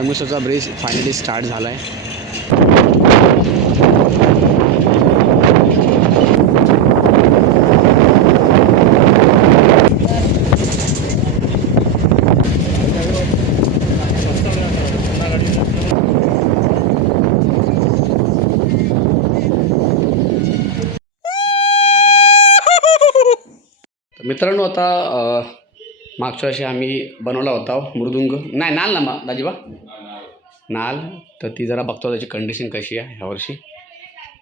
संगमेश्वरचा bridge finally start झाला आहे. मित्रांनो, आता मागच्या वर्षी आम्ही बनवला होता मृदुंग, नाही नाल ना दाजीबा, नाल. तर ती जरा बघतो त्याची कंडिशन कशी आहे ह्यावर्षी.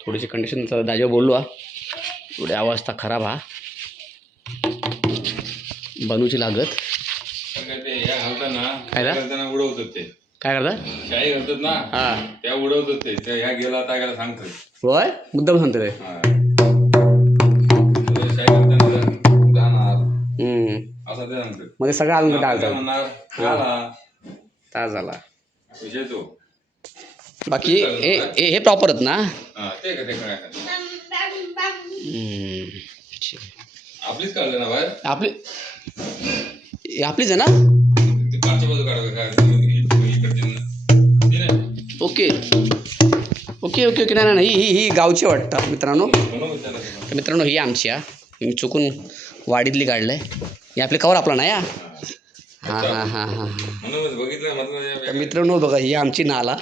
थोडीशी कंडिशन दाजीबा बोललो हा, थोडी अवस्था खराब हा, बनूची लागत. काय उडवतात ते, काय करतात शाही घालतात ना, हां त्या उडवतात ते, ह्या गेला त्या सांगतात. होय, मुद्दाम सांगतो रे. मध्ये सगळं आणून टाळतात, तास झाला बाकी. हे प्रॉपर आहेत ना, आपलीच काढलं ना बाहेर, आपलीच आहे ना. Okay okay okay okay. नाही नाही, ही गावची वाटतं मित्रांनो. तर मित्रांनो, ही आमची मी चुकून वाडीतली काढलं आहे. हे आपले कवर आपला नाही. हां हां हां हां हां. तर मित्रांनो बघा, ही आमची नाला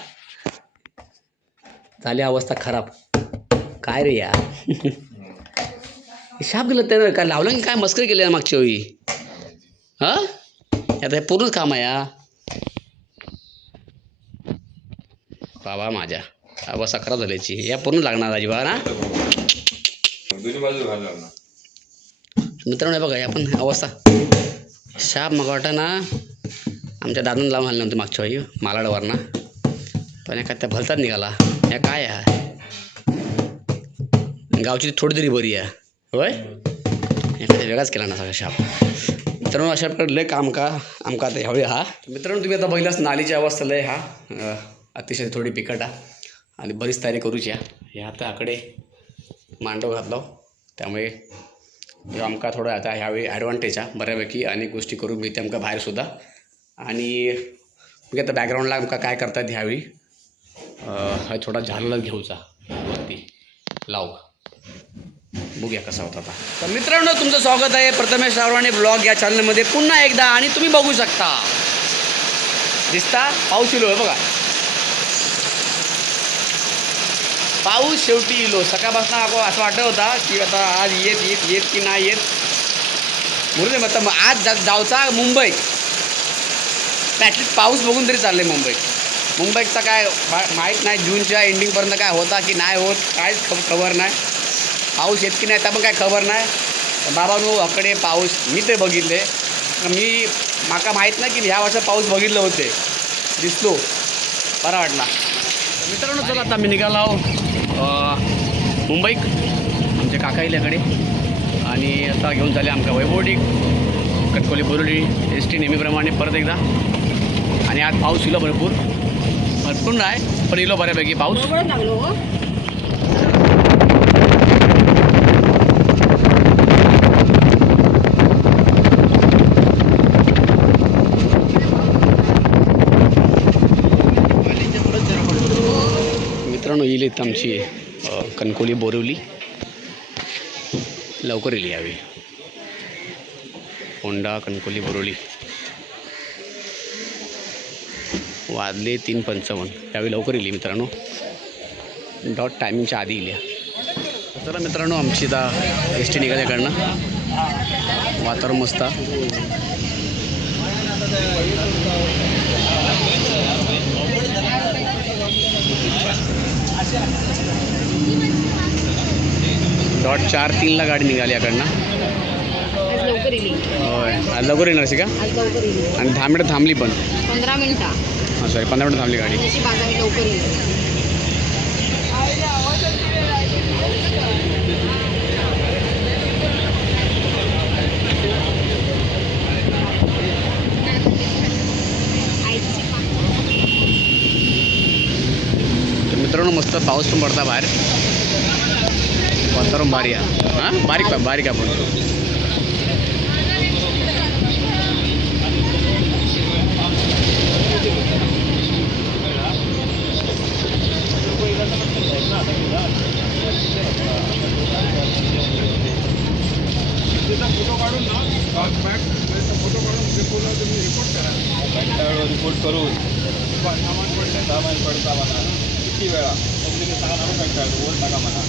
झाली अवस्था खराब. काय रे या शाप गेलं त्यानं, काय लावलं की काय मस्करी केली मागच्या वेळी. हां, आता हे पूर्णच काम आहे या बाबा. माझ्या अवस्था खराब झाल्याची, या पूर्ण लागणार अजिबा ना. मित्रांनो बघा, या पण अवस्था शाप मग वाटा ना. आमच्या दादांना लावून आलं नव्हतं मागच्या वेळी मालाडवरना, पण एका त्या भलतात निघाला. या काय आहे गावची थोडी तरी बरी आहे होय, एखाद्या वेगळाच केला ना सगळा शाप. मित्रांनो, अशा प्रकारे लय काम का आमका आता ह्यावेळी हा. मित्रांनो, तुम्ही आता बघितलाच नालीची अवस्था लय हा अतिशय थोडी बिकट आहे आणि बरीच तयारी करूची आहे. हे आता आकडे मांडव घातलो, त्यामुळे आमका थोडं आता ह्यावेळी ॲडव्हान्टेज आहे बऱ्यापैकी. अनेक गोष्टी करून मिळते आमका बाहेरसुद्धा. आणि मग आता बॅकग्राऊंडला आमका काय करतात ह्यावेळी हा थोडा झालला घेऊचा वरती लाव, बघूया कसा होता आता. तर मित्रांनो, तुमचं स्वागत आहे प्रथमेश सावराणे ब्लॉग या चॅनलमध्ये पुन्हा एकदा. आणि तुम्ही बघू शकता, दिसता पाऊस इलो आहे बघा. पाऊस शेवटी इलो. सकाळपासून आपण असं वाटत होता की आता आज येत की नाही येत. म्हणून मतलब आज जाऊचा मुंबईत, ॲटलीस्ट पाऊस बघून तरी चालले मुंबईचा काय माहीत नाही. जूनच्या एंडिंगपर्यंत काय होता की नाही होत काहीच खबर नाही. पाऊस येत की नाही तर पण काय खबर नाही. बाबांनो, अकडे पाऊस मी ते बघितले. मी माका माहीत नाही की ह्या वर्षात पाऊस बघितलं होते, दिसलो, बरा वाटला. मित्रांनो, चला आता मी निघालो मुंबईत आमच्या काकाईल्याकडे. आणि आता घेऊन चालले आमका वैभवडी कटकोली बोरुडी एस टी नेहमीप्रमाणे परत एकदा. आणि आज पाऊस इलो भरपूर नाही, पण इलो बऱ्यापैकी पाऊस. मित्रांनो, येईल इथं आमची कणकोली बोरिवली, लवकर येईल यावेळी. होंडा कणकोली बोरिवली वाजले 3:55. त्यावेळी लवकर येईल मित्रांनो, डॉट टायमिंगच्या आधी येईल. चला मित्रांनो, आमची आता एस टी निघाल्याकडनं. वातावरण मस्त. डॉट 4:03 गाडी निघाली याकडनं. होय, आज लवकर येणार का? आणि 10 मिनिटं थांबली पण. 15 मिनिटं. हां सॉरी, 15 मिनिटं थांबली गाडी. लवकर येईल. मित्रांनो, मस्त पाऊस पण पडता बाहेर, वातावरण भारी आहे. हां, बारीक आपण. रिपोर्ट करून सामान पडता म्हणा किती वेळा कंपनी सांगा ना कंटाळतो वर टाका म्हणा.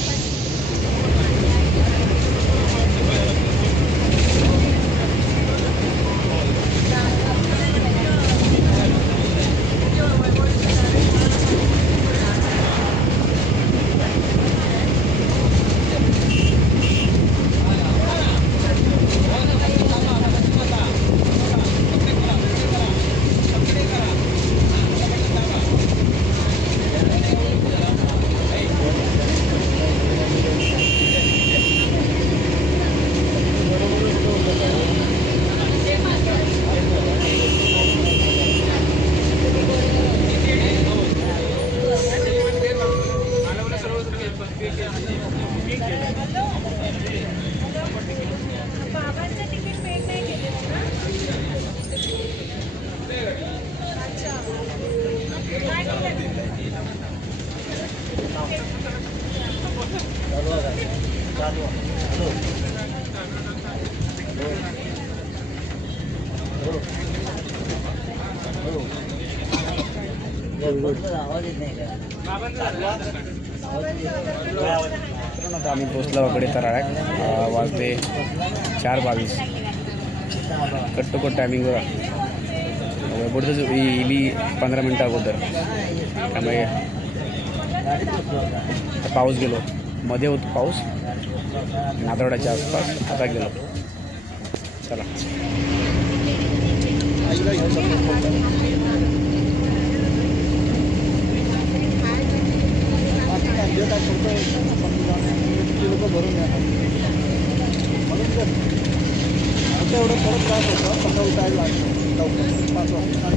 आता आम्ही पोचलो वगैरे तराळ्यात वाजले 4:22 कट्टोकट टायमिंगवर पुढचं येईली 15 मिनटं अगोदर. त्यामुळे पाऊस गेलो मध्ये होतो पाऊस नादवडाच्या आसपास आता गेलो. चला भरून एवढं थोडं त्रास होतो फक्त उठायला लागतो लवकर 5 वाजता.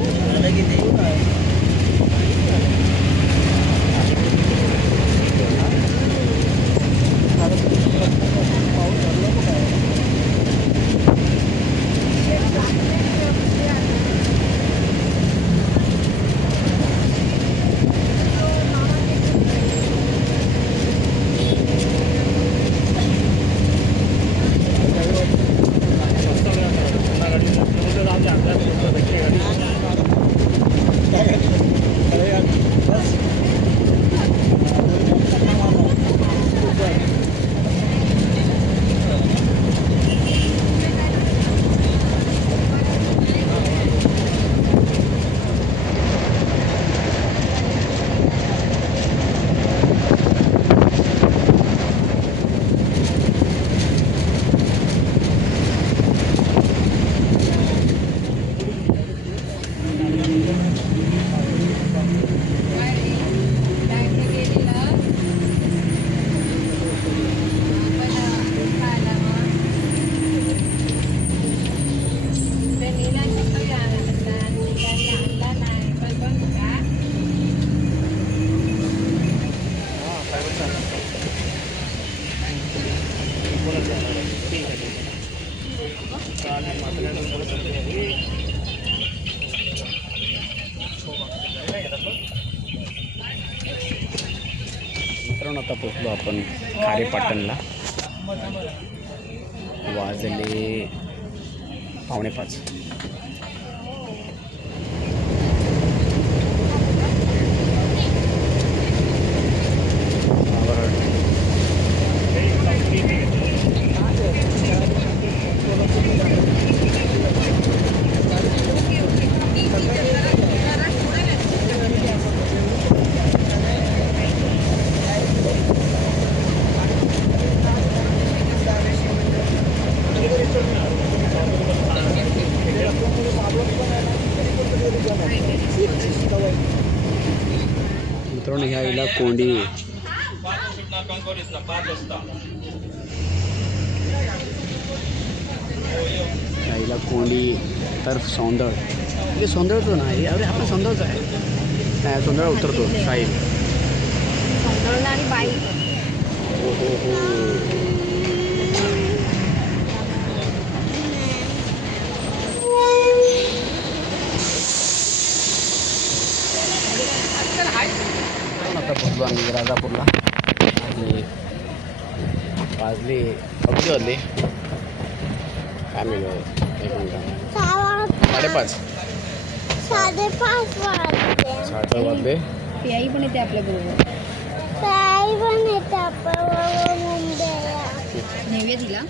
मित्रांनो आता पोचलो आपण खारेपाटणला. वाजले 4:45. मित्रांनो ह्या इला कोंडी ह्या कोंडी तर सौंदळ हे सौंदळचं नाही अरे आपण सौंदळचं आहे नाही सौंदळ उतरतो साहिल आणि बाई हो हो हो आता पोचलो आम्ही राजापूरला आणि वाजले अगदी वाजले काय मिळलं एक मिनिट 5:30 5:30 वाजते. 6 वाजले. ती आई पण येते आपल्या बरोबर. ताई पण येते आपल्याबरोबर मुंबईला. नेऊया तिला.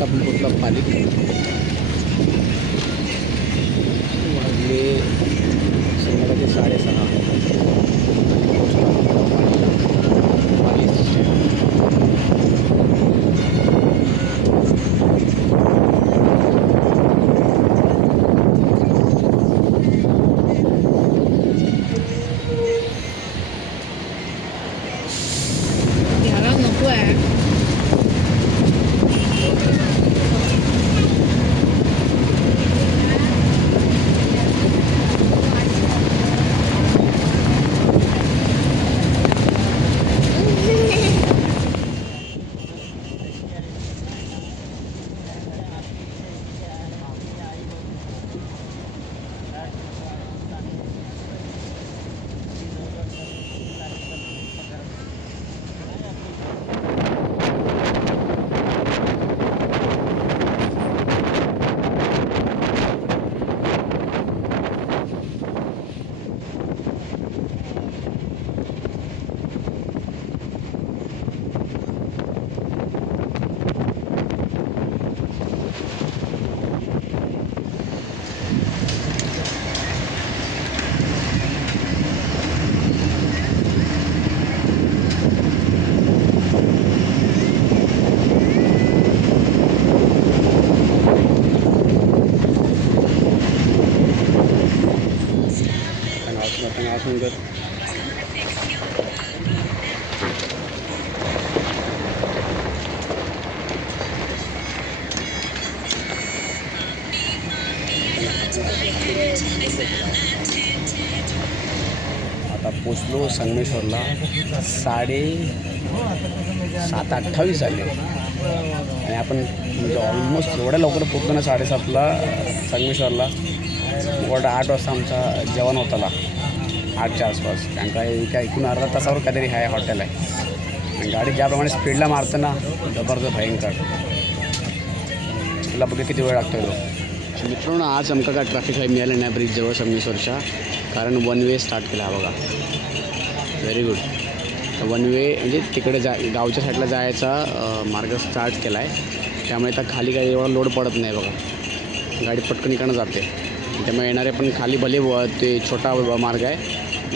वाजता आपण पोचला पाली. वाजले संध्याकाळचे 6:30. घ्यायला नको आहे. सुंदर आता पोचलो संगमेश्वरला. 7:28 झाले आणि आपण म्हणजे ऑलमोस्ट एवढ्या लवकर पोचलो ना 7:30ला संगमेश्वरला. एवढा 8 वाजता आमचा जेवण होताला 8च्या आसपास. कारण काय इथून अर्धा तासावर काहीतरी आहे हॉटेल आहे. आणि गाडी ज्याप्रमाणे स्पीडला मारतं ना जबरदस्त भयंकर. तुला बघा किती वेळ लागतो तो. मित्रांनो आज आमका काय ट्रॅफिक आहे मिळालं नाही ब्रिजजवळ संगमेश्वरच्या. कारण 1 वे स्टार्ट केला हा बघा. Very good. 1 वे म्हणजे तिकडे गावच्या साईडला जायचा मार्ग स्टार्ट केला आहे. त्यामुळे आता खाली काही एवढा लोड पडत नाही बघा. गाडी पटकन इकडनं जाते. त्यामुळे येणारे पण खाली भले ते छोटा मार्ग आहे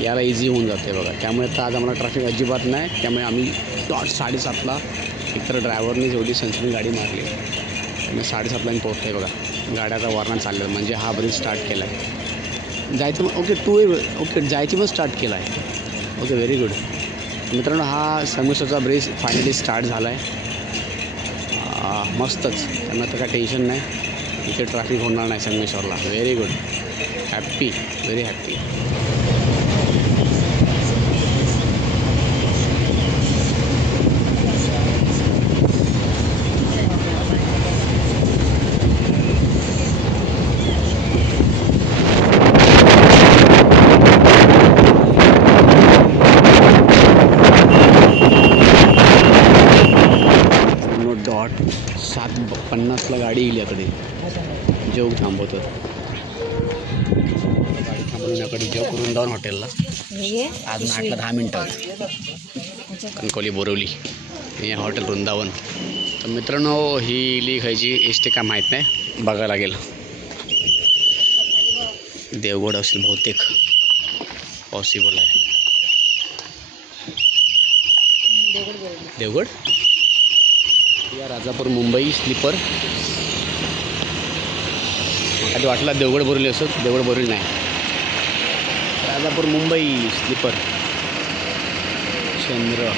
याला इझी होऊन जाते बघा. त्यामुळे तर आज आम्हाला ट्रॅफिक अजिबात नाही. त्यामुळे आम्ही 7:30ला एकतर ड्रायव्हरने जेवढी संचनी गाडी मारली त्यामुळे 7:30ला आम्ही पोहोचतो आहे बघा. गाड्याचा वर्ण चाललं म्हणजे हा ब्रिज स्टार्ट केला आहे. जायचं मग ओके 2 वे ओके जायची पण स्टार्ट केला आहे. Okay very good. मित्रांनो हा संगमेश्वरचा ब्रिज फायनली स्टार्ट झाला आहे. मस्तच. त्यामुळे आता काय टेन्शन नाही. इथे ट्रॅफिक होणार नाही संगमेश्वरला. Very good. Happy very happy. Dot 7:50ला गाडी येईल याकडे. जेव थांबवतो. गाडी थांबवून याकडे जेव करून जाऊन हॉटेलला. आज नाटला 10 मिनटात कणकवली बोरवली हे हॉटेल वृंदावन. तर मित्रांनो ही खायची एसटी का माहीत नाही बघायला लागेल. देवगड असेल बहुतेक पॉसिबल आहे. देवगड या राजापूर मुंबई स्लीपर. आधी वाटला देवगड बोरवली असत. देवगड बोरवली नाही. राजापूर मुंबई स्लीपर चंद्र.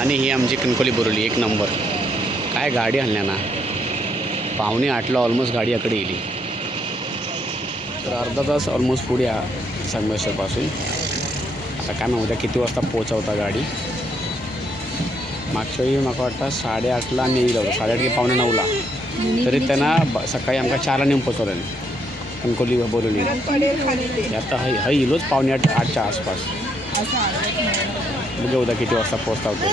आणि ही आमची कणकवली बोरवली 1 नंबर. काय गाडी आणल्या ना. 7:45ला ऑलमोस्ट गाडी याकडे येईल. तर अर्धा तास ऑलमोस्ट पुढे संगमेश्वरपासून. आता काय मग उद्या किती वाजता पोहोचवता गाडी. मागच्या वेळी मला वाटतं 8:30ला नेईल होतं. 8:30 की 8:45ला. तरी त्यांना सकाळी आमका 4ला नेऊन पोचवलं कणकवली बोरवली. आता हा येलोच 7:45-8च्या आसपास. बघा उद्या किती वाजता पोहोचता होते.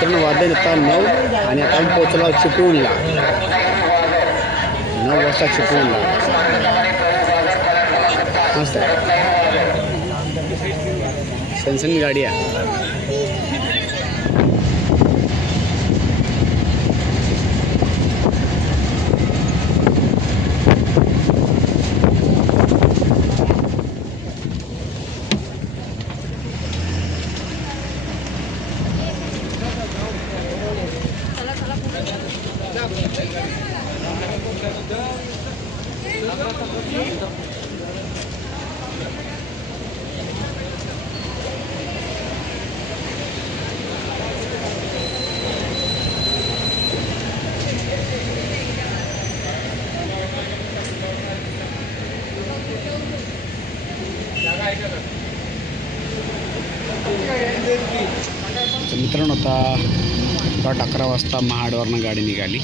मित्रांनो वाजले आता 9 आणि आता आम्ही पोहोचलो चिपळूणला. 9 वाजता चिपळूणला. मस्त आहे. सनसनी गाडी आहे. तर मित्रांनो आता 11 वाजता महाडवरनं गाडी निघाली.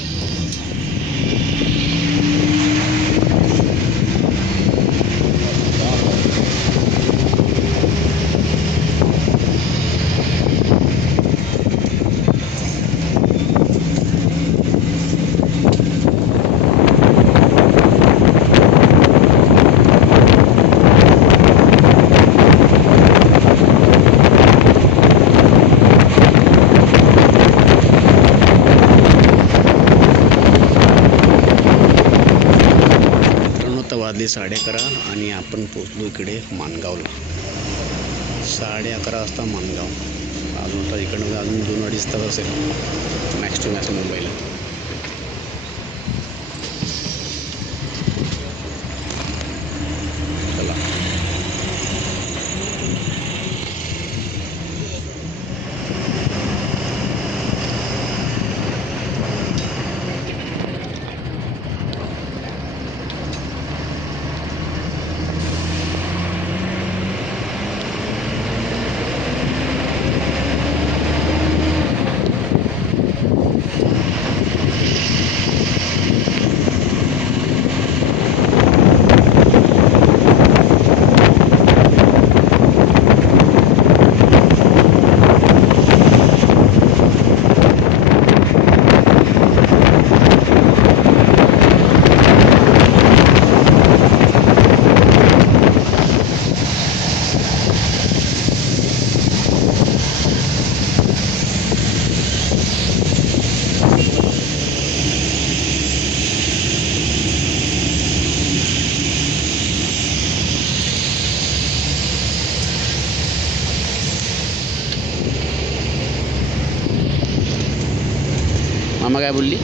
वाजले 11:30 आणि आपण पोचलो इकडे माणगावला. 11:30 वाजता माणगाव. अजून आता इकडनं अजून 2-2.5 तास असेल मॅक्स टू मॅक्स मुंबईला. चला मामा काय बोलली?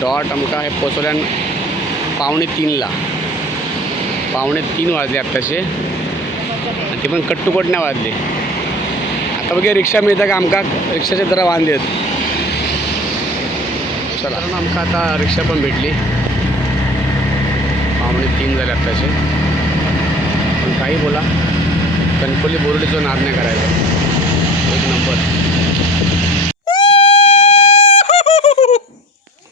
डॉट आमका हे पोचवल्यान 2:45ला. 2:45 वाजले आत्ताशे आणि ते पण कट टू कट नाही वाजले. आता बघा रिक्षा मिळतं का आमका? रिक्षाचे दर वांदे आहेत. चला आमका आता रिक्षा पण भेटली. 2:45 झाले आत्ताशे. पण काही बोला, कणकोली बोर्डीचं नाद नाही करायचं. एक नंबर.